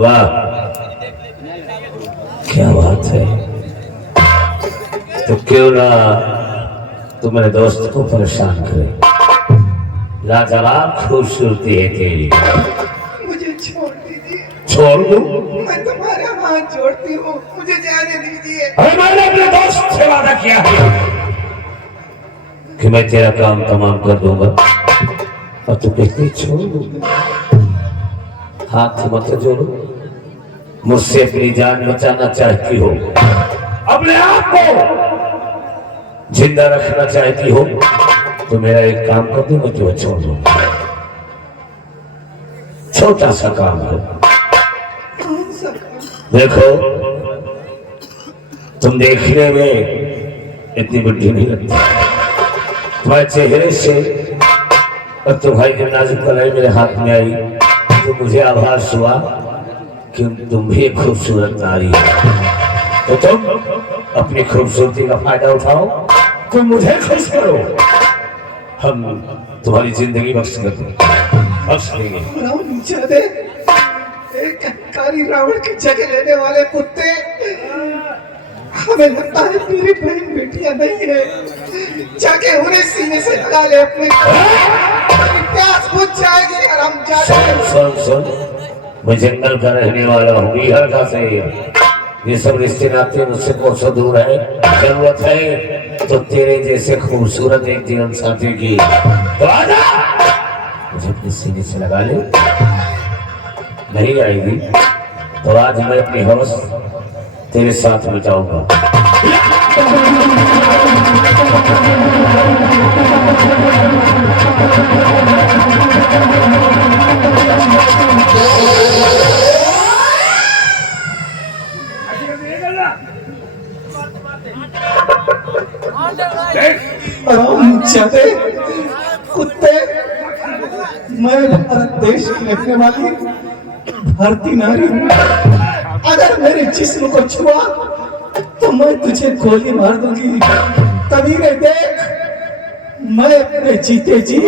वाह, क्या बात है। तो क्यों ना तू मेरे दोस्त को परेशान करे। लाजवाब खूबसूरती है तेरी। मुझे छोड़ दीजिए। छोड़ दूं? मैं तुम्हारा हाथ जोड़ती हूँ, मुझे जाने दीजिए। अरे मैंने अपने दोस्त से वादा किया है कि मैं तेरा काम तमाम कर दूंगा और तू कहते छोड़ दूंगा। हाथ मत जोड़ो। मुझसे अपनी जान बचाना चाहती हो, अपने आप को जिंदा रखना चाहती हो, तो मेरा एक काम कर दो, मैं तुम्हें छोड़ दूंगा। छोटा सा काम है। देखो, तुम देखने में इतनी बुद्धि नहीं लगती। तुम्हारे चेहरे से और तुम्हारी जो नाजुक कलाई मेरे हाथ में आई तो मुझे आभास हुआ कि तुम भी एक खूबसूरत नारी हो। तो तुम अपनी खूबसूरती का फायदा उठाओ, तुम मुझे खुश करो, हम तुम्हारी जिंदगी बख्श देंगे। नीचे दे। एक कारी रावण की जगह लेने वाले कुत्ते, हमें लगता है तेरी बहन बेटियां नहीं है। जाके उन्हें सीने से लगा ले, अपने प्यास बुझ जाएगी। और हम सुन, मैं जंगल का रहने वाला हूँ, बिहार का से। ये सब रिश्ते नाते मुझसे कोसों दूर है। जरूरत है तो तेरे जैसे खूबसूरत एक जीवन साथी की, तो आजा मुझे अपने सीने से लगा ले। नहीं आएगी तो आज मैं अपनी हवस तेरे साथ मिटाऊंगा। कुत्ते, मैं भारत देश की रहने वाली भारतीय नारी हूँ। अगर मेरे जिस्म को छुआ तो मैं तुझे गोली मार दूंगी। तभी रे देख, मैं अपने जीते जी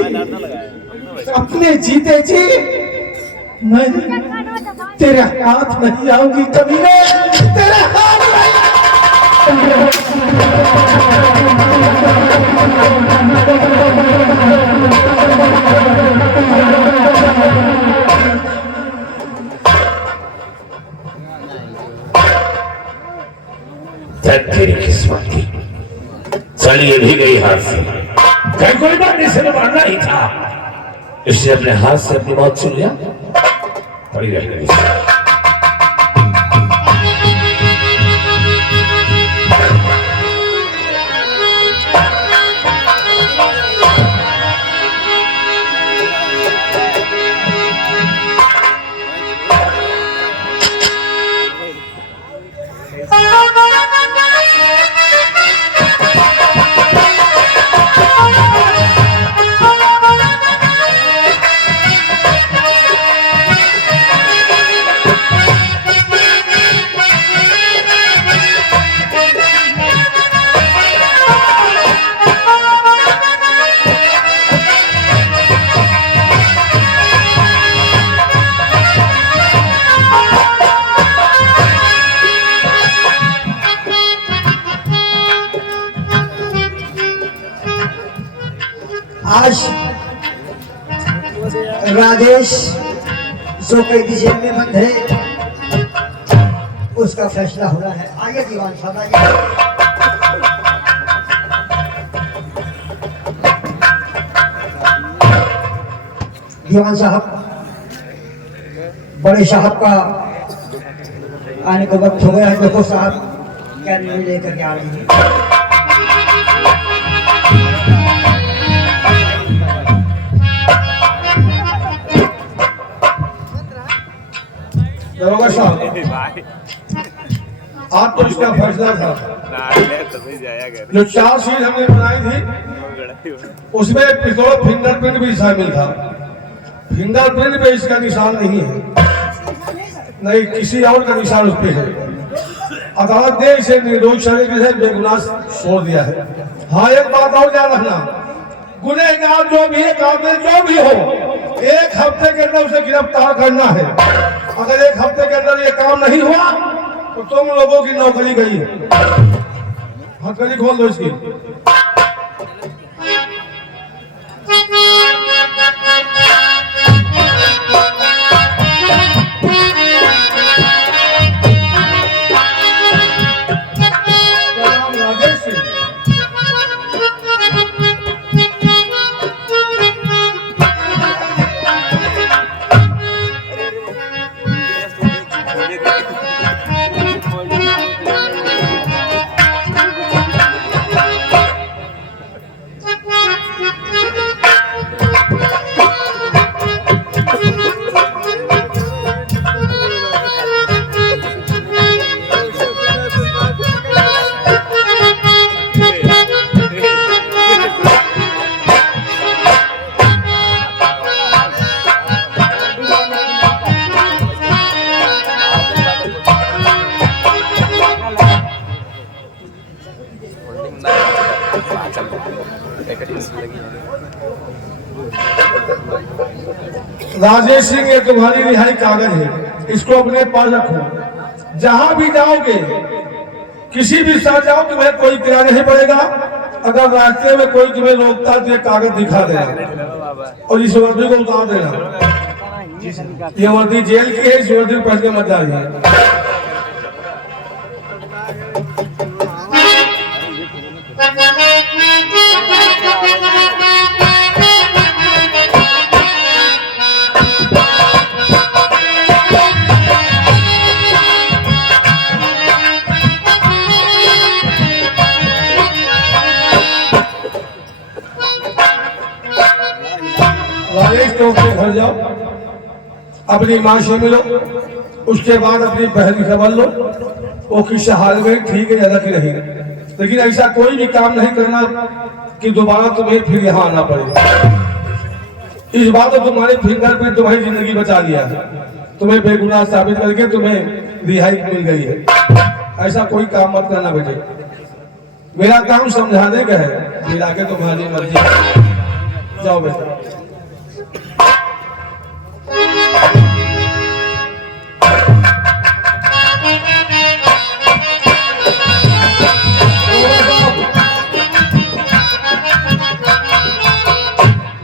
मैं तेरे हाथ नहीं आऊंगी। कभी रे तेरे हाथ नहीं। तेरी किस्मत की चलिए भी गई हाथ से। कोई बात इसे मारना ही था, इसने अपने हाथ से अपनी मौत छीन लिया। पड़ी रह गई। आज राजेश जो कैदी जेल में बंद है, उसका फैसला हो रहा है। आइए दीवान साहब, आइए। दीवान साहब, बड़े साहब का आने का वक्त हो गया है। देखो साहब क्या निर्णय लेकर के आ रही है। दरोगा साहब, आप तो इसका फैसला था। जो चार्जशीट हमने बनाई थी उसमें पिस्तौल फिंगरप्रिंट भी शामिल था। फिंगरप्रिंट पे इसका निशान नहीं है, नहीं किसी और का निशान उस पे है। अदालत ने इसे निर्दोष तरीके से बेगुनाह छोड़ दिया है। हाँ, एक बात और याद रखना, गुनहगार जो भी है, कातिल जो भी हो, 1 हफ्ते के अंदर उसे गिरफ्तार करना है। अगर 1 हफ्ते के अंदर ये काम नहीं हुआ तो तुम लोगों की नौकरी गई। हथकड़ी खोल दो इसकी। राजेश सिंह, राजेश सिंह, ये तुम्हारी रिहाई कागज है, इसको अपने पास रखो। जहां भी जाओगे, किसी भी साथ जाओ, तुम्हें कोई किराया नहीं पड़ेगा। अगर रास्ते में कोई तुम्हें रोकता तो ये कागज दिखा देना और इस वर्दी को उतार देना। ये वर्दी जेल की है, इस वर्दी को पहन के मत जाइए। राजेश, तो अपने घर जाओ, अपनी माँ से मिलो, उसके बाद अपनी बहन की खबर लो वो किस हाल में ठीक है, ज्यादा की नहीं। लेकिन ऐसा कोई भी काम नहीं करना कि दोबारा तुम्हें फिर यहाँ आना पड़े। इस बात को तुम्हारे फिंगरप्रिंट तुम्हारी जिंदगी बचा लिया है, तुम्हें बेगुनाह साबित करके तुम्हें रिहाई मिल गई है। ऐसा कोई काम मत करना बेटे। मेरा काम समझाने का है, फिर आके तुम्हारी मर्जी। जाओ बेटा।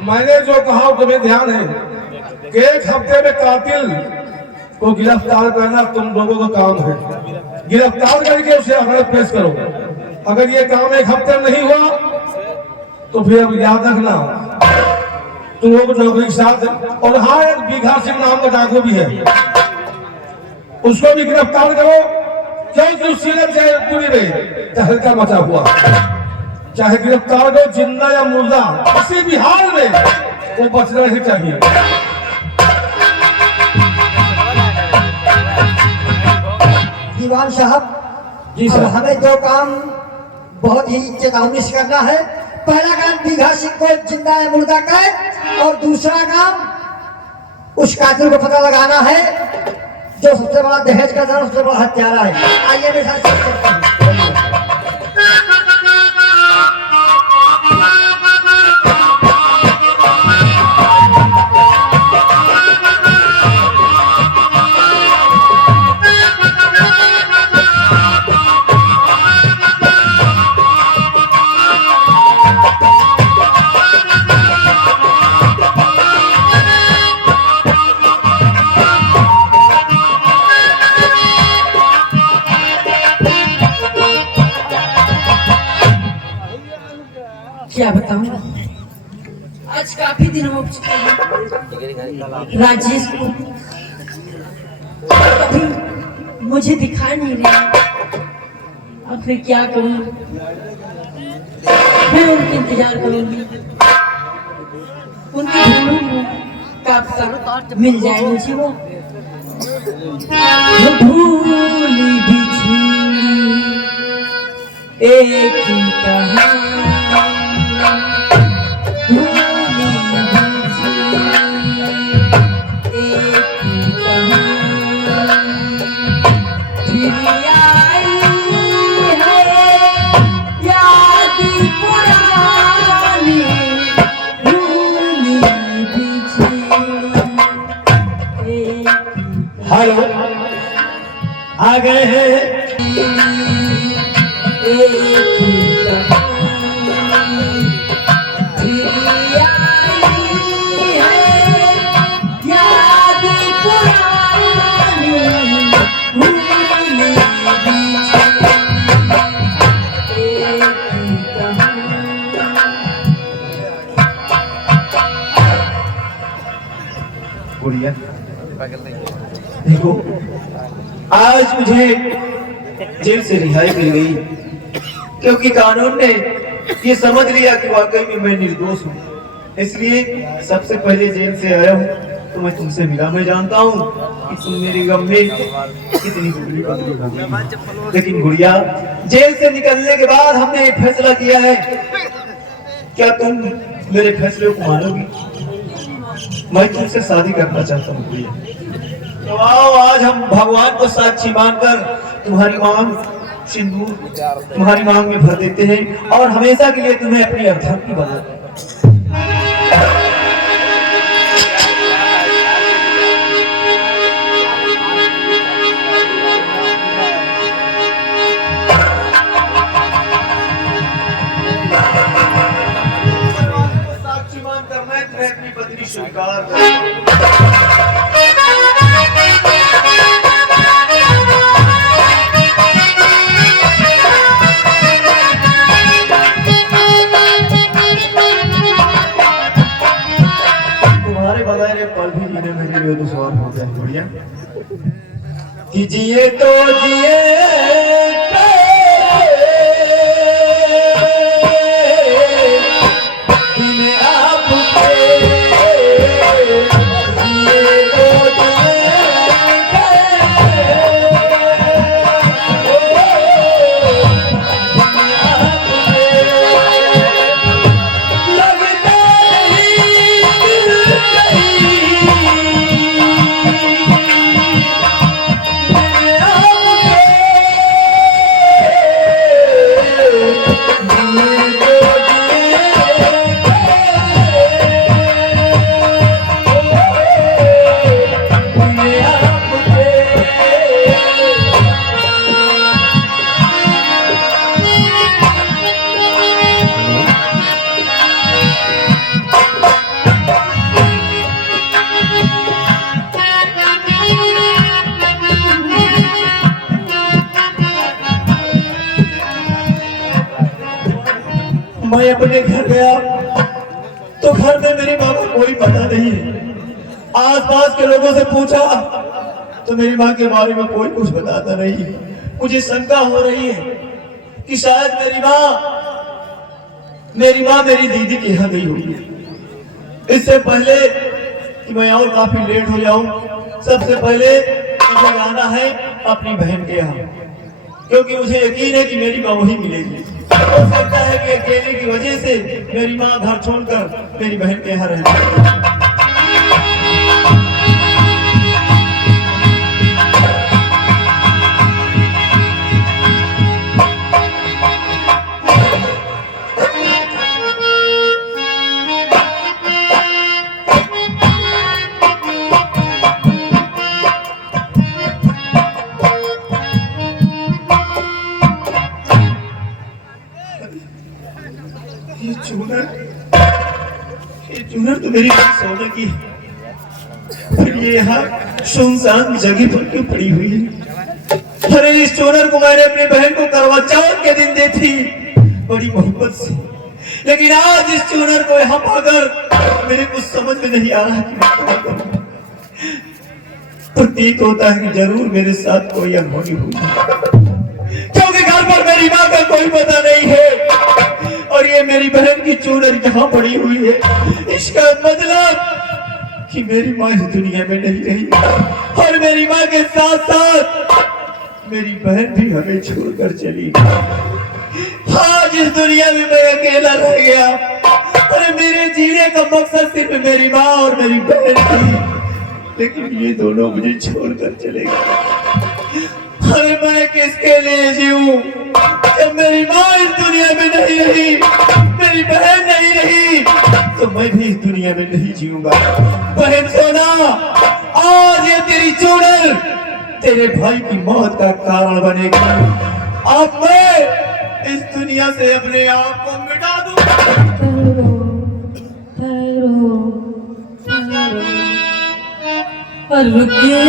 मैंने जो कहा तुम्हें ध्यान है कि 1 हफ्ते में कातिल को गिरफ्तार करना तुम लोगों का काम है। गिरफ्तार करके उसे अदालत पेश करो। अगर ये काम 1 हफ्ते में नहीं हुआ तो फिर अब याद रखना तुम लोग नौकरी के साथ। और हाँ, एक बीघा सिंह नाम का डाकू भी है, उसको भी गिरफ्तार करो, क्योंकि उस जयपुरी में तहलका मचा हुआ। चाहे गिरफ्तार करो, जिंदा या मुर्दा, किसी भी हाल में वो बचना ही चाहिए। दीवान साहब जी अब सर। हमें 2 काम बहुत ही चेतावनी से करना है। पहला काम बीघा सिंह को जिंदा या मुर्दा कैद, और दूसरा काम उस कातिल को पता लगाना है जो सबसे बड़ा दहेज का था, सबसे बड़ा हत्यारा है। आइए मेरे साथ चलते हैं। क्या बताऊं, आज काफी दिन हो चुके हैं। राजेश को अभी मुझे दिखा नहीं रहा, अब फिर क्या करूं। मैं उनका इंतजार करूंगी, उनके ढूंढूंगी, कब तक मिल जाए मुझे वो भूली बिछड़ी एक ही कहानी। हेलो, आ गए हैं। गुड़िया देखो, आज मुझे जेल से रिहाई मिल गई क्योंकि कानून ने ये समझ लिया कि वाकई में मैं निर्दोष हूँ। इसलिए सबसे पहले जेल से आया हूँ तो मैं तुमसे मिला। मैं जानता हूँ कि तुम मेरे गम में कितनी बुरी बदली होगी, लेकिन गुड़िया जेल से निकलने के बाद हमने एक फैसला किया है। क्या तुम मेरे फैसले को मानोगी? मैं तुमसे शादी करना चाहता हूँ गुड़िया। तो आओ, आज हम भगवान को साक्षी मानकर तुम्हारी मांग सिंदूर तुम्हारी मांग में भर देते हैं और हमेशा के लिए तुम्हें अपनी अर्धांगिनी बनाते हैं। साक्षी मानकर मैं तुम्हें अपनी पत्नी स्वीकार पल भी जीने मेरे लिए दुश्वार हो जाए गुड़िया। कि जिए तो जिए मैं अपने घर गया तो घर में मेरी माँ को कोई पता नहीं है। आसपास के लोगों से पूछा तो मेरी माँ के बारे में कोई कुछ बताता नहीं। मुझे शंका हो रही है कि शायद मेरी माँ मेरी दीदी के यहाँ गई होगी। इससे पहले कि मैं और काफी लेट हो जाऊं, सबसे पहले मुझे जाना है अपनी बहन के यहाँ, क्योंकि मुझे यकीन है कि मेरी माँ वही मिलेगी। हो सकता है कि अकेले की वजह से मेरी माँ घर छोड़कर मेरी बहन के यहाँ रहती है। ये चूनर तो मेरी सोने की फिर ये यहाँ सुनसान जगह पर क्यों पड़ी हुई है? अरे इस चूनर को मैंने अपनी बहन को करवा चौथ के दिन दी थी बड़ी मोहब्बत से, लेकिन आज इस चूनर को यहाँ पाकर मेरे कुछ समझ में नहीं आ रहा कि मैं क्या करूं। प्रतीत होता है कि जरूर मेरे साथ कोई अनहोनी हुई है, क्योंकि घर पर मेरी माँ का कोई पता नहीं है और ये मेरी बहन की चूनर यहाँ पड़ी हुई है। इसका मतलब कि मेरी माँ इस दुनिया में नहीं रही और मेरी माँ के साथ साथ मेरी बहन भी हमें छोड़कर चली गई। आज इस दुनिया में मैं अकेला रह गया। अरे मेरे जीने का मकसद सिर्फ मेरी माँ और मेरी बहन थी, लेकिन ये दोनों मुझे छोड़कर चले गए। अरे मैं किसके लिए जीऊं जब मेरी माँ इस दुनिया में नहीं रही, मेरी मेरी बहन नहीं रही तो मैं भी इस दुनिया में नहीं जीऊंगा। बहन सोना, आज ये तेरी चुड़ैल तेरे भाई की मौत का कारण बनेगी। अब मैं इस दुनिया से अपने आप को मिटा दूंगा। रुकिए,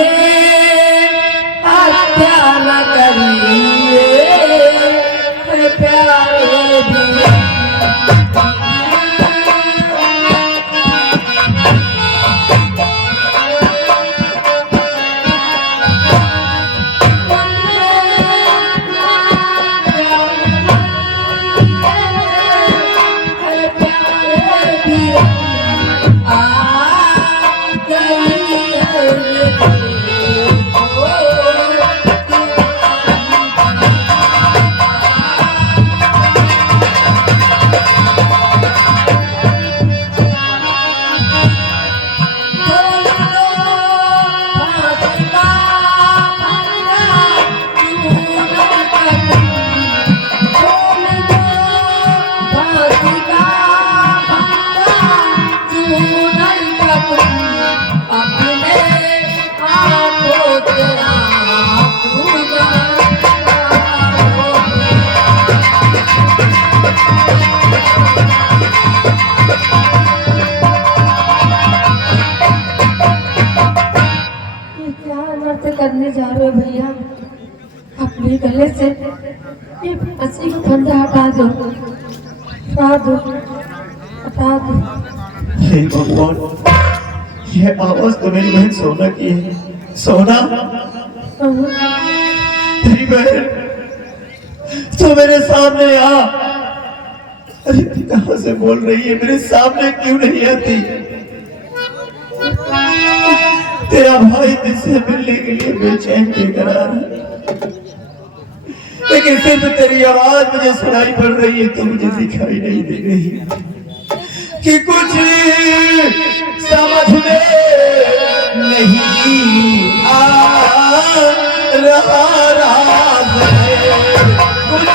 हत्या न करिए, प्यारे भी करने जा रहे हो भैया? अपने गले से ये फांसी का फंदा हटा दो, हटा दो, हटा दो। हे भगवान, यह आवाज तो मेरी बहन सोना की है। सोना, तेरी बहन तो मेरे सामने आ। अरे तू कहां से बोल रही है? मेरे सामने क्यों नहीं आती? तेरा भाई तुझसे मिलने के लिए बेचैन बेकरार है, लेकिन सिर्फ तेरी आवाज मुझे सुनाई पड़ रही है तो मुझे दिखाई नहीं दे रही कि कुछ समझ में नहीं आ रहा राज है कुछ।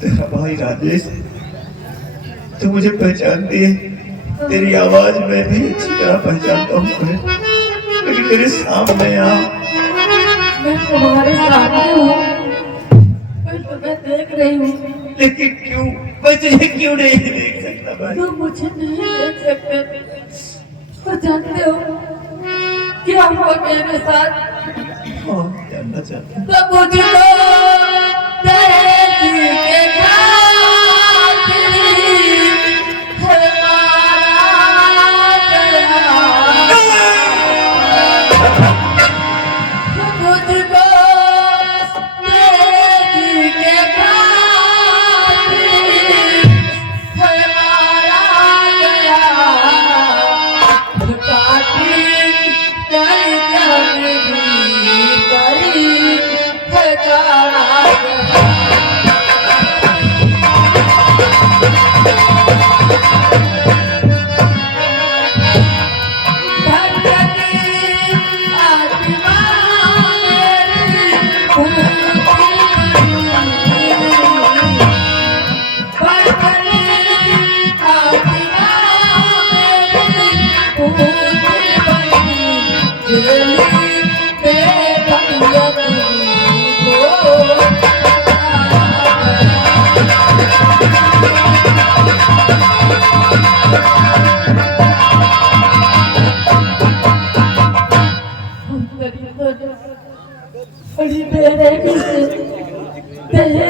तेरा भाई राजेश, तू मुझे पहचानती है? तेरी आवाज मैं भी अच्छी तरह पहचानता हूँ, लेकिन मेरे सामने आ। मैं तुम्हारे सामने हूँ, मैं तुम्हें देख रही हूँ, लेकिन क्यों? मैं तुझे क्यों नहीं देख सकता भाई? तुम मुझे नहीं देख सकते। तो जानते हो क्या हुआ मेरे साथ? हाँ, जानना चाहता हूँ। तो मुझको तेरे दिल के खातिर है मारा गया। तो मुझको तेरे दिल के खातिर है मारा गया। कातिल कर जब भी करी है जाना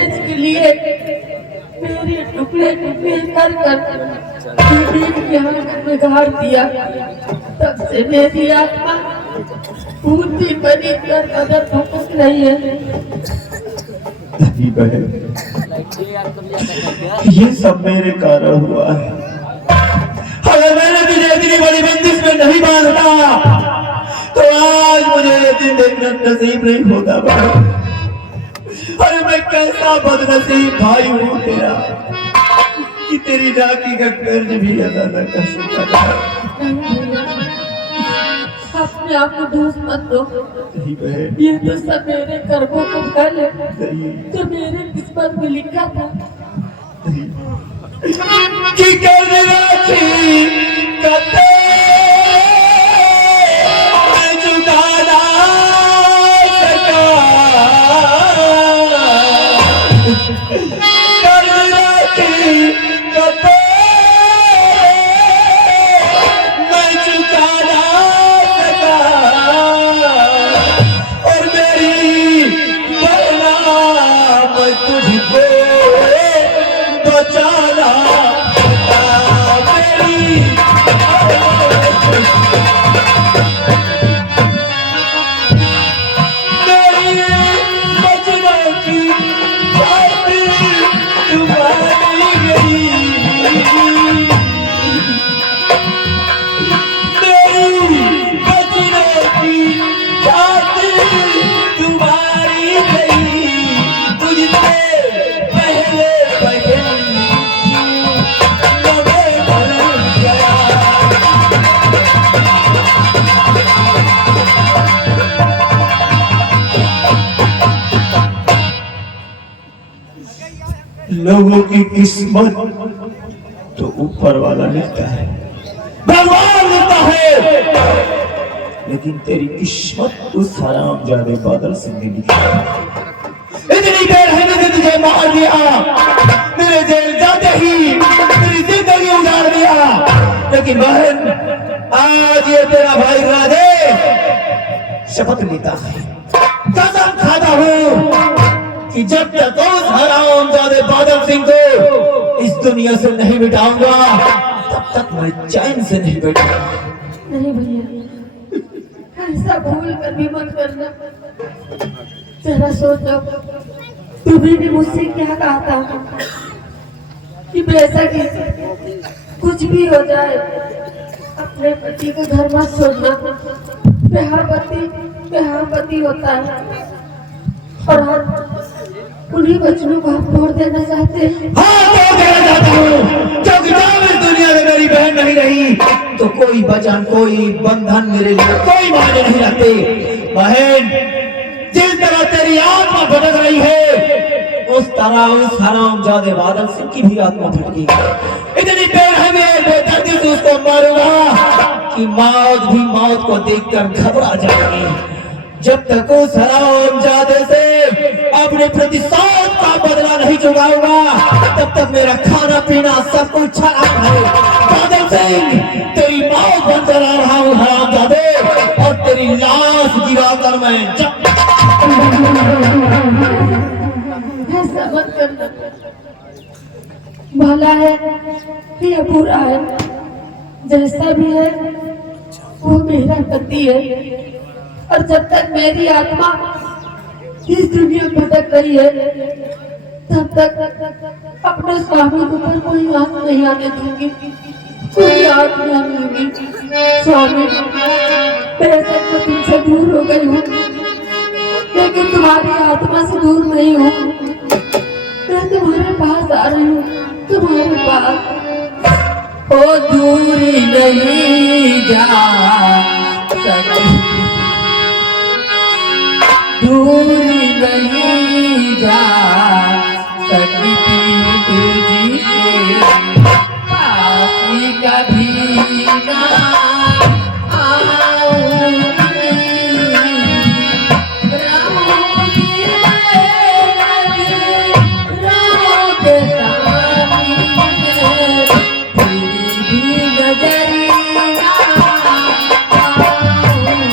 दहेज के लिए मेरे टुकड़े टुकड़े कर जमीन के हाथ में गाड़ दिया। तब से मेरी आत्मा पूरी बनी कर कदर भटक रही है। नहीं बहन, ये सब मेरे कारण हुआ है। अगर मैंने तुझे इतनी बड़ी बंदिश में नहीं बांधता तो आज मुझे ये दिन देखना नसीब नहीं होता बहन। अरे मैं कैसा बदनसीब भाई हूँ तेरा कि तेरी राखी का कर्ज भी अदा न कर सकता। अपने आप को दोष मत दो। नहीं बहन, ये तो सब मेरे कर्मों का फल है नहीं, जो मेरे किस्मत में लिखा था। नहीं। कि कर्ज राखी कते मैं चुका ना सका। कर्ज राखी कते मैं चुका ना सका। और मेरी बहना मैं तुझको बचाना मेरी बचना की खातिर तुम्हारी गई। मेरी बचना की खातिर तुम्हारी गई। तुझसे पहले बहन क्यों मैं बदल गया। लोगों की किस्मत तो ऊपर वाला लिखता है, भगवान लिखता है, लेकिन तेरी किस्मत उस हरामजादे बादल सिंह ने लिखी। इतनी देर है तुझे मार दिया, मेरे जेल जाते ही तेरी जिंदगी उजाड़ दिया। लेकिन बहन, आज ये तेरा भाई राधे शपथ लेता है, कसम खाता हूँ कि जब तक उस हरामजादे बादल सिंह को इस दुनिया से नहीं मिटाऊंगा तब तक मैं चैन से नहीं बैठूंगा। नहीं भैया, ऐसा भूल कर भी मत करना। जरा सोचो, तुम्हें भी मुझसे क्या कहा था कि बेशक कुछ भी हो जाए अपने पति को घर मत छोड़ना। पति होता है और आप उन्हीं बच्चों को आप तोड़ देना चाहते हैं। हाँ, तोड़ देना चाहता हूँ, क्योंकि जब इस दुनिया में मेरी बहन नहीं रही तो कोई वचन, कोई बंधन मेरे लिए कोई मायने नहीं रखते। बहन, जिस तरह तेरी आत्मा भटक रही है उस तरह उस हरामजादे बादल सिंह की भी आत्मा भटकेगी। इतनी देर है मैं बेदर्दी से उसको मारूंगा कि मौत भी मौत को देखकर घबरा जाएगी। जब तक उस हरामजादे से अपने प्रतिशोध का बदला नहीं चुकाऊंगा तब तक मेरा खाना पीना सब कुछ हराम है। बादल सिंह, तेरी मौत बनकर आ रहा हूँ हरामजादे, और तेरी लाश गिराकर मैं ऐसा मत करना। भला है या बुरा है, जैसा भी है वो मेरा पति है। और जब तक मेरी आत्मा इस दुनिया में भटक रही है तब तक अपने स्वामी के ऊपर कोई आँख नहीं आने दूंगी, कोई आँख नहीं आने दूंगी। स्वामी, बेशक मैं तुमसे दूर हो गई हूँ लेकिन तुम्हारी आत्मा से दूर नहीं हूँ। मैं तुम्हारे पास आ रही हूँ, तुम्हारे पास। ओ दूरी नहीं जा सकती, दूरी नहीं जा सकती तुझसे, पास कभी ना आऊंगी। रहोगी रहोगे साथी में, तेरी भी नजरिया आऊंगी।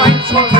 ज्वाइन छोड़